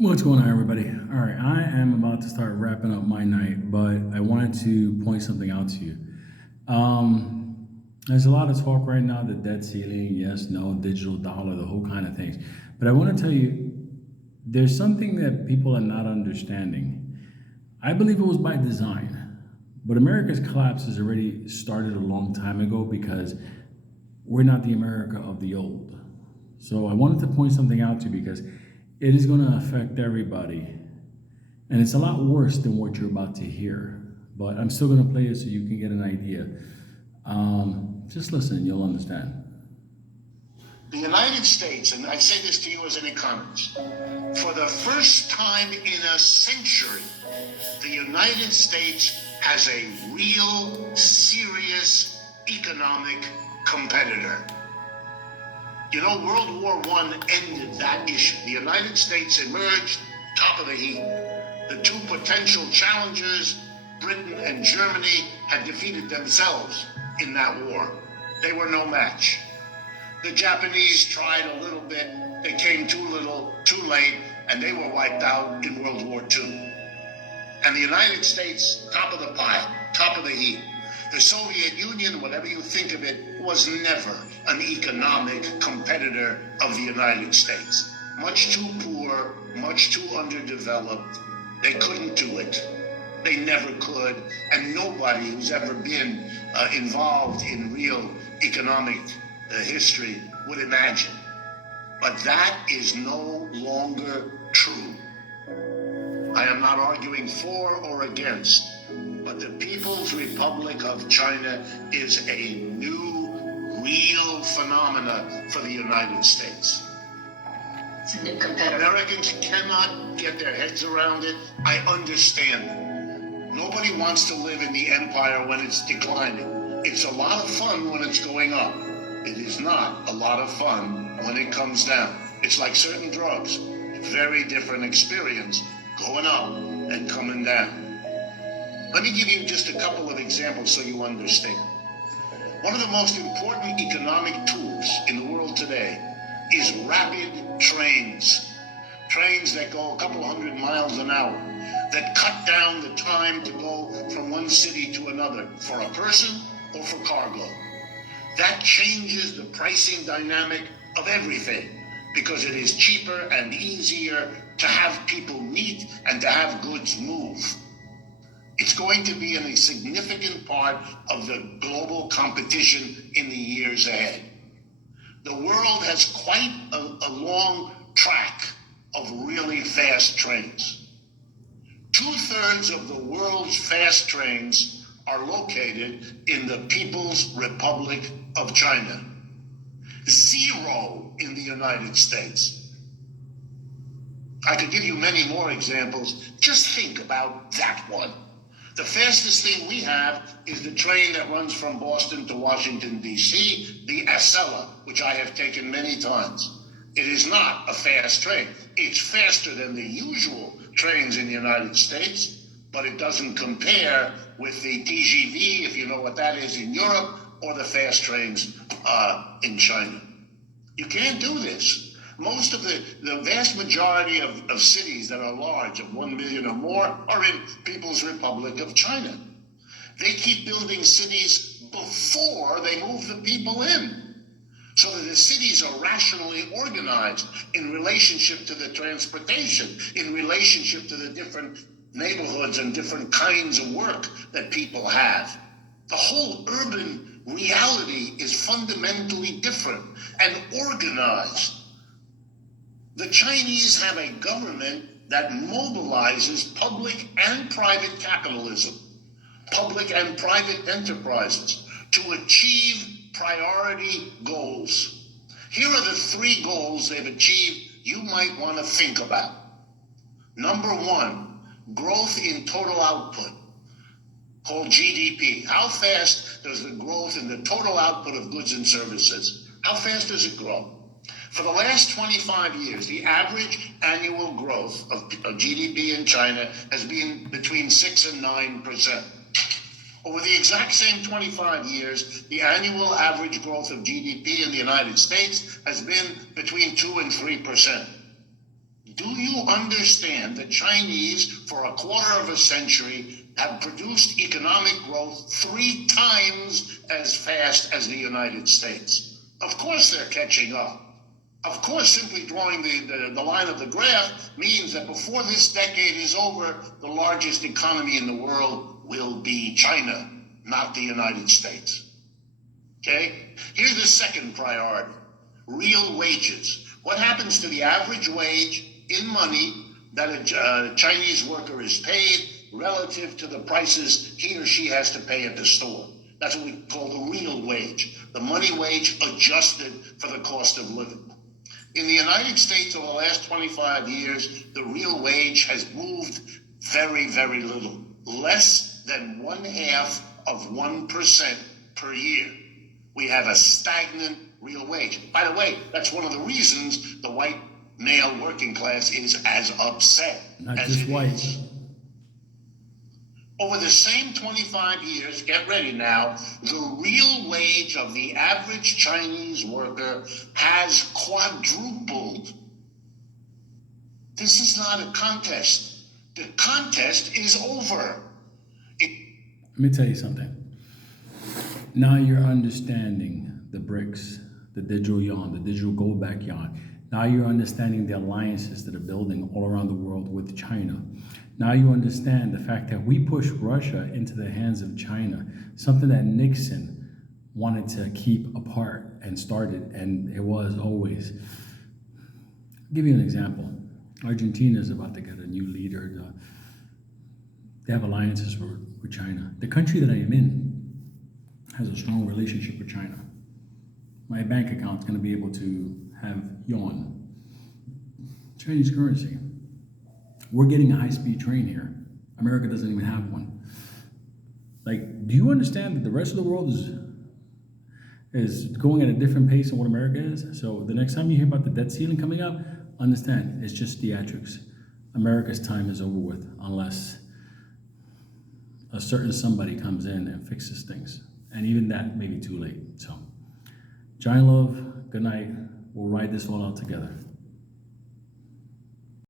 What's going on, everybody? All right, I am about to start wrapping up my night, but I wanted to point something out to you. There's a lot of talk right now, the debt ceiling, yes, no, digital dollar, the whole kind of things. But I want to tell you, there's something that people are not understanding. I believe it was by design, but America's collapse has already started a long time ago because we're not the America of the old. So I wanted to point something out to you because it is going to affect everybody. And it's a lot worse than what you're about to hear. But I'm still going to play it so you can get an idea. Just listen, you'll understand. The United States, and I say this to you as an economist, for the first time in a century, the United States has a real, serious economic competitor. You know, World War I ended that issue. The United States emerged top of the heap. The two potential challengers, Britain and Germany, had defeated themselves in that war. They were no match. The Japanese tried a little bit, they came too little, too late, and they were wiped out in World War II. And the United States, top of the pile, top of the heap. The Soviet Union, whatever you think of it, was never an economic competitor of the United States. Much too poor, much too underdeveloped. They couldn't do it. They never could. And nobody who's ever been involved in real economic history would imagine. But that is no longer true. I am not arguing for or against, but the People's Republic of China is a new, real phenomena for the United States. It's a new competitor. Americans cannot get their heads around it. I understand it. Nobody wants to live in the empire when it's declining. It's a lot of fun when it's going up. It is not a lot of fun when it comes down. It's like certain drugs. Very different experience going up and coming down. Let me give you just a couple of examples so you understand. One of the most important economic tools in the world today is rapid trains. Trains that go a couple hundred miles an hour, that cut down the time to go from one city to another for a person or for cargo. That changes the pricing dynamic of everything because it is cheaper and easier to have people meet and to have goods move. It's going to be a significant part of the global competition in the years ahead. The world has quite a long track of really fast trains. 2/3 of the world's fast trains are located in the People's Republic of China. 0 in the United States. I could give you many more examples. Just think about that one. The fastest thing we have is the train that runs from Boston to Washington, D.C., the Acela, which I have taken many times. It is not a fast train. It's faster than the usual trains in the United States, but it doesn't compare with the TGV, if you know what that is, in Europe, or the fast trains in China. You can't do this. Most of the vast majority of cities that are large, of 1 million or more, are in People's Republic of China. They keep building cities before they move the people in, so that the cities are rationally organized in relationship to the transportation, in relationship to the different neighborhoods and different kinds of work that people have. The whole urban reality is fundamentally different and organized. The Chinese have a government that mobilizes public and private capitalism, public and private enterprises to achieve priority goals. Here are the 3 goals they've achieved you might want to think about. Number 1, growth in total output, called GDP. How fast does the growth in the total output of goods and services, how fast does it grow? For the last 25 years, the average annual growth of GDP in China has been between 6 and 9%. Over the exact same 25 years, the annual average growth of GDP in the United States has been between 2 and 3%. Do you understand the Chinese, for a quarter of a century, have produced economic growth 3 times as fast as the United States? Of course they're catching up. Of course, simply drawing the line of the graph means that before this decade is over, the largest economy in the world will be China, not the United States. Okay? Here's the second priority: real wages. What happens to the average wage in money that a Chinese worker is paid relative to the prices he or she has to pay at the store? That's what we call the real wage, the money wage adjusted for the cost of living. In the United States over the last 25 years, the real wage has moved very, very little, less than 0.5% per year. We have a stagnant real wage. By the way, that's one of the reasons the white male working class is as upset Not as just it white. is. Over the same 25 years, get ready now, the real wage of the average Chinese worker has quadrupled. This is not a contest. The contest is over. Let me tell you something. Now you're understanding the BRICS, the digital yuan, the digital gold back yuan. Now you're understanding the alliances that are building all around the world with China. Now you understand the fact that we pushed Russia into the hands of China, something that Nixon wanted to keep apart and started, and it was always. I'll give you an example. Argentina is about to get a new leader. They have alliances with China. The country that I am in has a strong relationship with China. My bank account is going to be able to have yuan, Chinese currency. We're getting a high-speed train here. America doesn't even have one. Like, do you understand that the rest of the world is going at a different pace than what America is? So the next time you hear about the debt ceiling coming up, understand it's just theatrics. America's time is over with unless a certain somebody comes in and fixes things. And even that may be too late. So, giant love, good night. We'll ride this all out together.